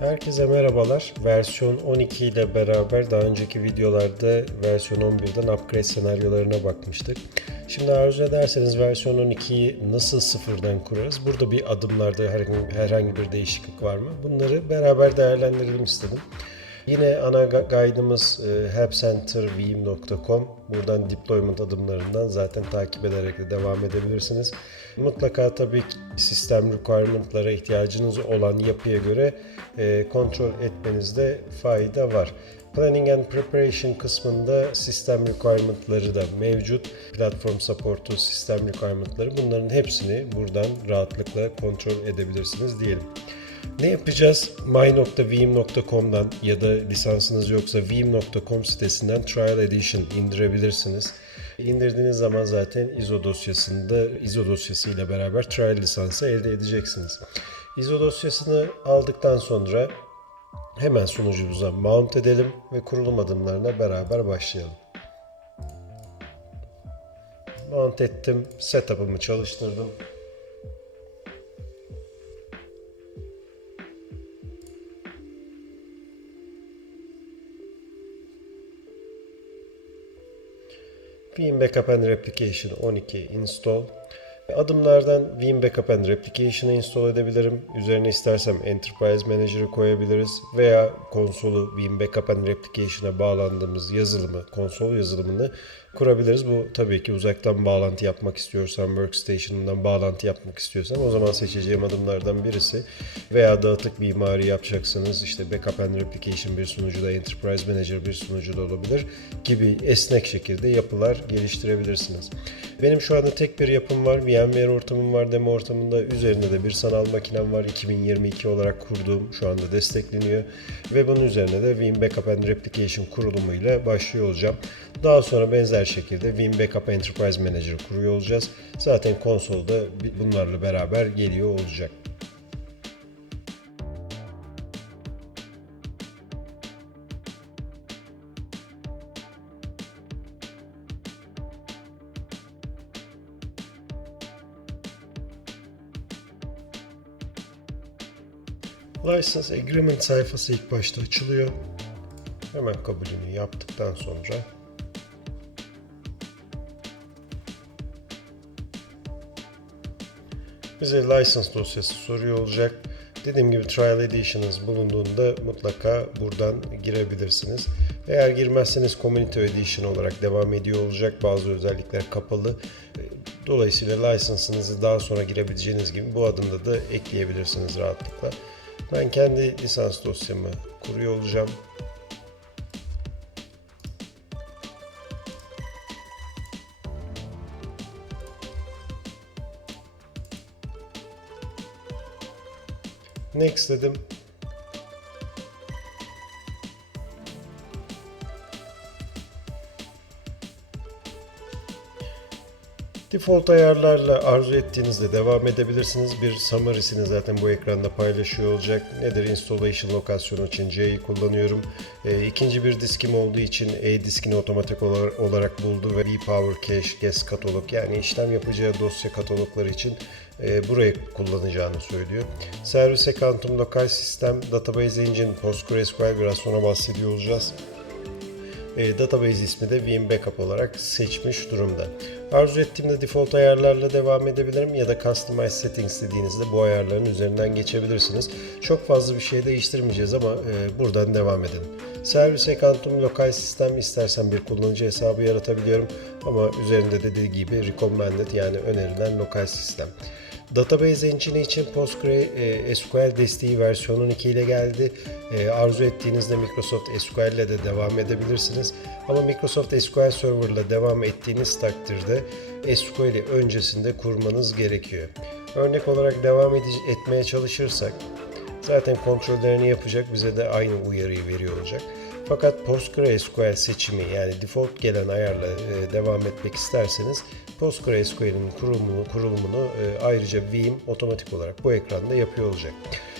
Herkese merhabalar. Versiyon 12 ile beraber daha önceki videolarda versiyon 11'den upgrade senaryolarına bakmıştık. Şimdi arzu ederseniz versiyon 12'yi nasıl sıfırdan kurarız? Burada bir adımlarda herhangi bir değişiklik var mı? Bunları beraber değerlendirelim istedim. Yine ana guide'ımız helpcenterveeam.com. Buradan deployment adımlarından zaten takip ederek de devam edebilirsiniz. Mutlaka tabii ki sistem requirement'lara ihtiyacınız olan yapıya göre kontrol etmenizde fayda var. Planning and Preparation kısmında sistem requirement'ları da mevcut. Platform support'u, sistem requirement'ları bunların hepsini buradan rahatlıkla kontrol edebilirsiniz diyelim. Ne yapacağız? my.veeam.com'dan ya da lisansınız yoksa veeam.com sitesinden Trial Edition indirebilirsiniz. İndirdiğiniz zaman zaten ISO dosyası ile beraber Trial lisansı elde edeceksiniz. ISO dosyasını aldıktan sonra hemen sunucumuza mount edelim ve kurulum adımlarına beraber başlayalım. Mount ettim, setup'ımı çalıştırdım. Veeam Backup and Replication 12 install. Adımlardan Veeam Backup and Replication'ı install edebilirim. Üzerine istersem Enterprise Manager'ı koyabiliriz veya konsolu Veeam Backup and Replication'a bağlandığımız konsol yazılımını kurabiliriz. Bu tabii ki uzaktan bağlantı yapmak istiyorsam, Workstation'dan bağlantı yapmak istiyorsam o zaman seçeceğim adımlardan birisi. Veya dağıtık mimari yapacaksanız işte Backup and Replication bir sunucuda, Enterprise Manager bir sunucuda olabilir gibi esnek şekilde yapılar geliştirebilirsiniz. Benim şu anda tek bir yapım var. VMware ortamım var, demo ortamında. Üzerinde de bir sanal makinem var. 2022 olarak kurduğum, şu anda destekleniyor. Ve bunun üzerine de Veeam Backup and Replication kurulumuyla başlıyor olacağım. Daha sonra benzer şekilde Veeam Backup Enterprise Manager kuruyor olacağız. Zaten konsolda bunlarla beraber geliyor olacak. License Agreement sayfası ilk başta açılıyor. Hemen kabulünü yaptıktan sonra bize license dosyası soruyor olacak. Dediğim gibi Trial Edition'ınız bulunduğunda mutlaka buradan girebilirsiniz. Eğer girmezseniz Community Edition olarak devam ediyor olacak. Bazı özellikler kapalı. Dolayısıyla license'ınızı daha sonra girebileceğiniz gibi bu adımda da ekleyebilirsiniz rahatlıkla. Ben kendi lisans dosyamı kuruyor olacağım. Next dedim. Default ayarlarla arzu ettiğinizde devam edebilirsiniz. Bir summary'sini zaten bu ekranda paylaşıyor olacak. Nedir? Installation lokasyonu için C'yi kullanıyorum. İkinci bir diskim olduğu için E-diskini otomatik olarak buldu ve vPower Cache, Guest Katalog yani işlem yapacağı dosya katalogları için burayı kullanacağını söylüyor. Servis Accountum lokal sistem, Database Engine, PostgreSQL biraz sonra bahsediyor olacağız. Database ismi de Veeam Backup olarak seçmiş durumda. Arzu ettiğimde default ayarlarla devam edebilirim ya da Customize Settings dediğinizde bu ayarların üzerinden geçebilirsiniz. Çok fazla bir şey değiştirmeyeceğiz ama buradan devam edelim. Service Accountum lokal sistem, istersen bir kullanıcı hesabı yaratabiliyorum ama üzerinde dediği gibi recommended yani önerilen lokal sistem. Database Engine için PostgreSQL desteği versiyon 12 ile geldi. Arzu ettiğinizde Microsoft SQL ile de devam edebilirsiniz. Ama Microsoft SQL Server ile devam ettiğiniz takdirde SQL'i öncesinde kurmanız gerekiyor. Örnek olarak devam etmeye çalışırsak zaten kontrollerini yapacak, bize de aynı uyarıyı veriyor olacak. Fakat PostgreSQL seçimi yani default gelen ayarla devam etmek isterseniz PostgreSQL'in kurulumunu ayrıca Veeam otomatik olarak bu ekranda yapıyor olacak.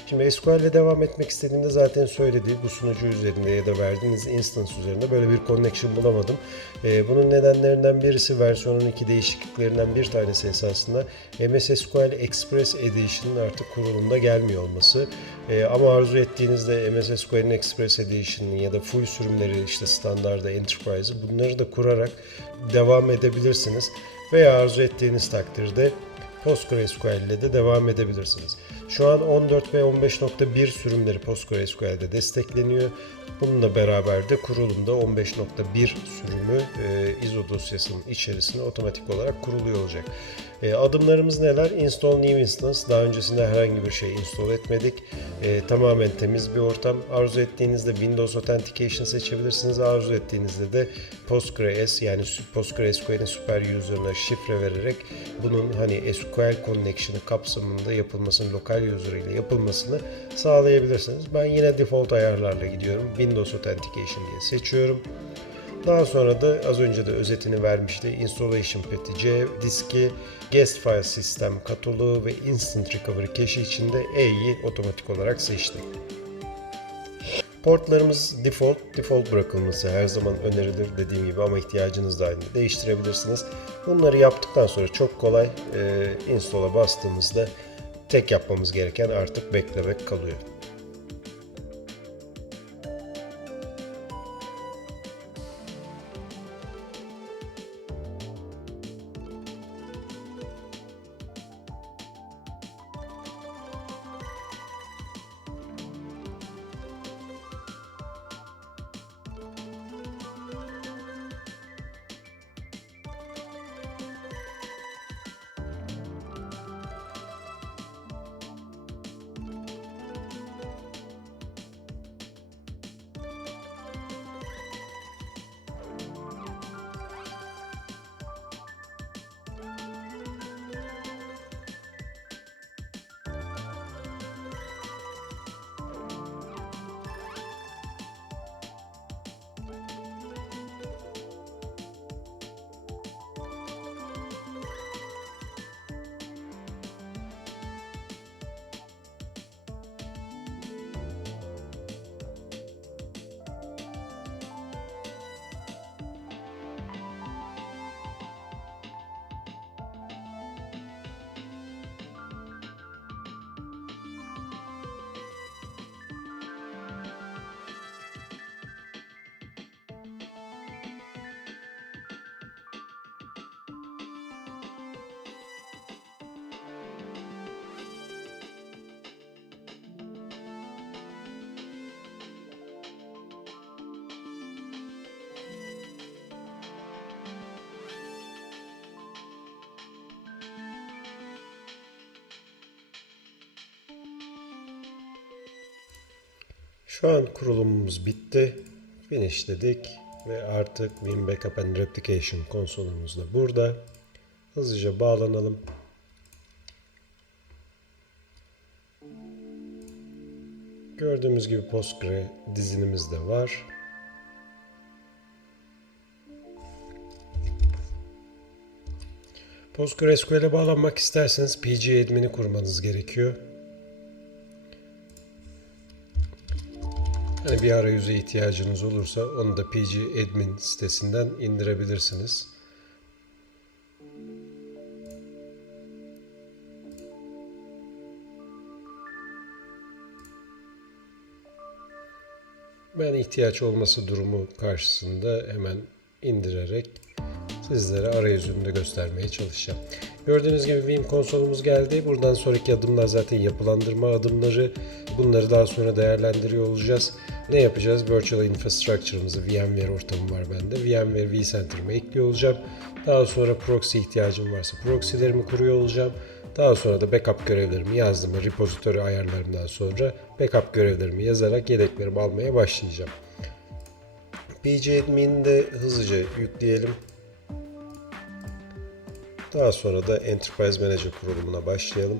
Şimdi SQL ile devam etmek istediğimde zaten söylediği bu sunucu üzerinde ya da verdiğiniz instance üzerinde böyle bir connection bulamadım. Bunun nedenlerinden birisi versiyonun 2 değişikliklerinden bir tanesi esasında MS SQL Express Edition'ın artık kurulumda gelmiyor olması. Ama arzu ettiğinizde MS SQL'in Express Edition'ın ya da full sürümleri işte standarda Enterprise'ı bunları da kurarak devam edebilirsiniz. Veya arzu ettiğiniz takdirde PostgreSQL ile de devam edebilirsiniz. Şu an 14 ve 15.1 sürümleri PostgreSQL'de destekleniyor. Bununla beraber de kurulumda 15.1 sürümü ISO dosyasının içerisine otomatik olarak kuruluyor olacak. Adımlarımız neler? Install New Instance. Daha öncesinde herhangi bir şey install etmedik. Tamamen temiz bir ortam. Arzu ettiğinizde Windows Authentication seçebilirsiniz. Arzu ettiğinizde de PostgreS yani PostgreSQL'in super user'ına şifre vererek bunun hani SQL Connection'ı kapsamında yapılmasını, lokal user ile yapılmasını sağlayabilirsiniz. Ben yine default ayarlarla gidiyorum. Windows Authentication diye seçiyorum. Daha sonra da az önce de özetini vermişti. Installation Path'i C, diski, Guest File System kataloğu ve Instant Recovery Cache için de E'yi otomatik olarak seçtim. Portlarımız default bırakılması her zaman önerilir dediğim gibi ama ihtiyacınız dahilinde değiştirebilirsiniz. Bunları yaptıktan sonra çok kolay install'a bastığımızda tek yapmamız gereken artık beklemek kalıyor. Şu an kurulumumuz bitti. Finish dedik ve artık Vim Backup and Replication konsolumuz da burada. Hızlıca bağlanalım. Gördüğümüz gibi Postgre dizinimiz de var. PostgreSQL'e bağlanmak isterseniz pgadmin'i kurmanız gerekiyor. Yani bir arayüze ihtiyacınız olursa onu da pgadmin sitesinden indirebilirsiniz. Ben ihtiyaç olması durumu karşısında hemen indirerek sizlere arayüzünü göstermeye çalışacağım. Gördüğünüz gibi Vim konsolumuz geldi. Buradan sonraki adımlar zaten yapılandırma adımları. Bunları daha sonra değerlendiriyor olacağız. Ne yapacağız? Virtual Infrastructure'ımızı, VMware ortamı var bende. VMware vCenter'ımı ekliyor olacağım. Daha sonra proxy ihtiyacım varsa proxy'lerimi kuruyor olacağım. Daha sonra da backup görevlerimi yazdım. Repository ayarlarından sonra backup görevlerimi yazarak yedeklerimi almaya başlayacağım. pgadmin'i de hızlıca yükleyelim. Daha sonra da Enterprise Manager kurulumuna başlayalım.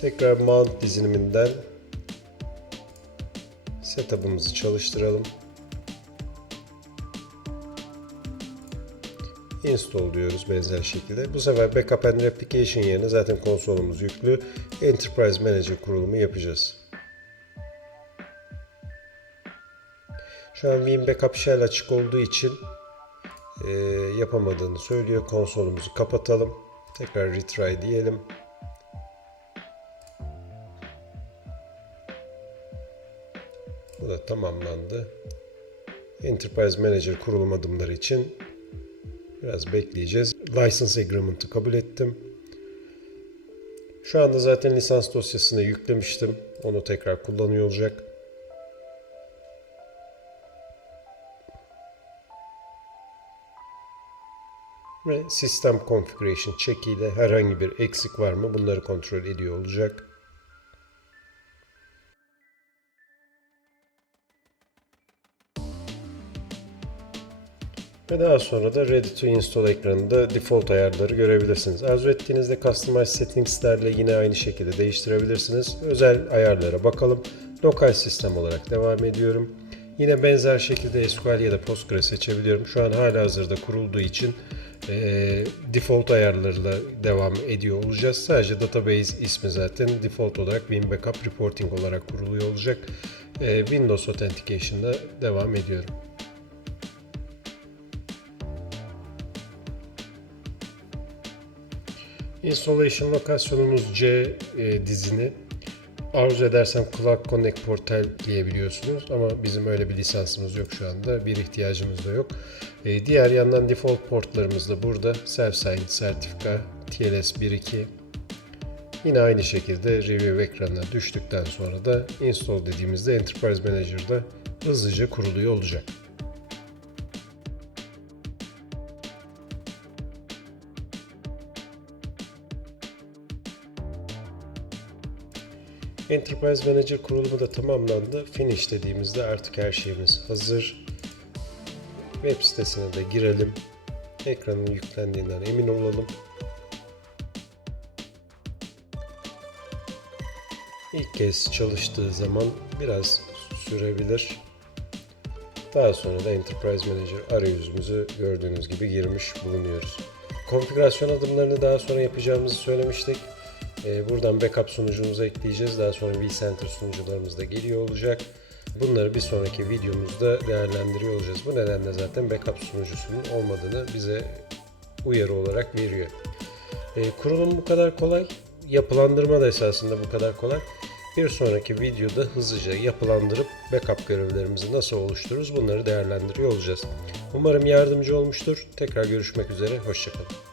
Tekrar Mount diziniminden setup'ımızı çalıştıralım. Install diyoruz benzer şekilde. Bu sefer Backup and Replication yerine zaten konsolumuz yüklü. Enterprise Manager kurulumu yapacağız. Şu an Vim Backup Shell açık olduğu için yapamadığını söylüyor. Konsolumuzu kapatalım. Tekrar retry diyelim. Bu da tamamlandı. Enterprise Manager kurulum adımları için biraz bekleyeceğiz. License Agreement'ı kabul ettim. Şu anda zaten lisans dosyasını yüklemiştim. Onu tekrar kullanıyor olacak. Ve System Configuration check ile herhangi bir eksik var mı bunları kontrol ediyor olacak. Ve daha sonra da Ready to Install ekranında default ayarları görebilirsiniz. Arzu ettiğinizde Customize Settings'lerle yine aynı şekilde değiştirebilirsiniz. Özel ayarlara bakalım. Lokal sistem olarak devam ediyorum. Yine benzer şekilde SQL ya da Postgre seçebiliyorum. Şu an halihazırda kurulduğu için default ayarlarıyla devam ediyor olacağız. Sadece database ismi zaten default olarak Vim Backup Reporting olarak kuruluyor olacak. Windows Authentication'da devam ediyorum. Installation lokasyonumuz C dizini. Arzu edersem Cloud Connect Portal diyebiliyorsunuz ama bizim öyle bir lisansımız yok şu anda. Bir ihtiyacımız da yok. Diğer yandan default portlarımız da burada. Self-Sign, sertifika, TLS 1.2. Yine aynı şekilde review ekranına düştükten sonra da install dediğimizde Enterprise Manager'da hızlıca kuruluyor olacak. Enterprise Manager kurulumu da tamamlandı. Finish dediğimizde artık her şeyimiz hazır. Web sitesine de girelim. Ekranın yüklendiğinden emin olalım. İlk kez çalıştığı zaman biraz sürebilir. Daha sonra da Enterprise Manager arayüzümüzü gördüğünüz gibi girmiş bulunuyoruz. Konfigürasyon adımlarını daha sonra yapacağımızı söylemiştik. Buradan backup sunucumuza ekleyeceğiz. Daha sonra vCenter sunucularımız da geliyor olacak. Bunları bir sonraki videomuzda değerlendiriyor olacağız. Bu nedenle zaten backup sunucusunun olmadığını bize uyarı olarak veriyor. Kurulum bu kadar kolay. Yapılandırma da esasında bu kadar kolay. Bir sonraki videoda hızlıca yapılandırıp backup görevlerimizi nasıl oluştururuz bunları değerlendiriyor olacağız. Umarım yardımcı olmuştur. Tekrar görüşmek üzere. Hoşça kalın.